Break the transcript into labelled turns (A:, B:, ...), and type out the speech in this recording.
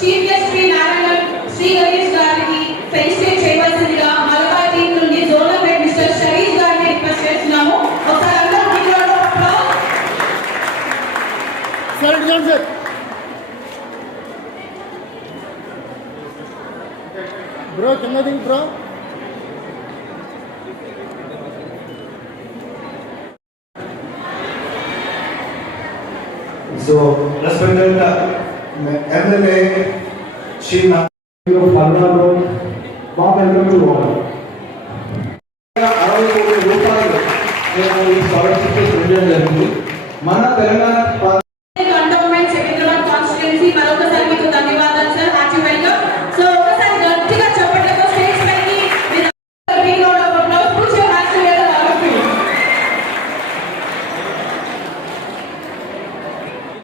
A: Chief guest Shri Narayana Shri Ganesh గారికి felicitate చేయవలసిందిగా Malabar team నుండి జోనల్ హెడ్ మిస్టర్ షరీఫ్ గారిని రిక్వెస్ట్ చేస్తున్నాము. ఒకసారి అందరూ
B: బ్రో కింద దిగు bro.
C: So, respected MLA Shri Palnadu మా వెల్కమ్ టు ఆల్ అరవై కోట్ల రూపాయలు మేము ఈ స్కాలర్షిప్ ఇవ్వడం జరిగింది. మన తెలంగాణ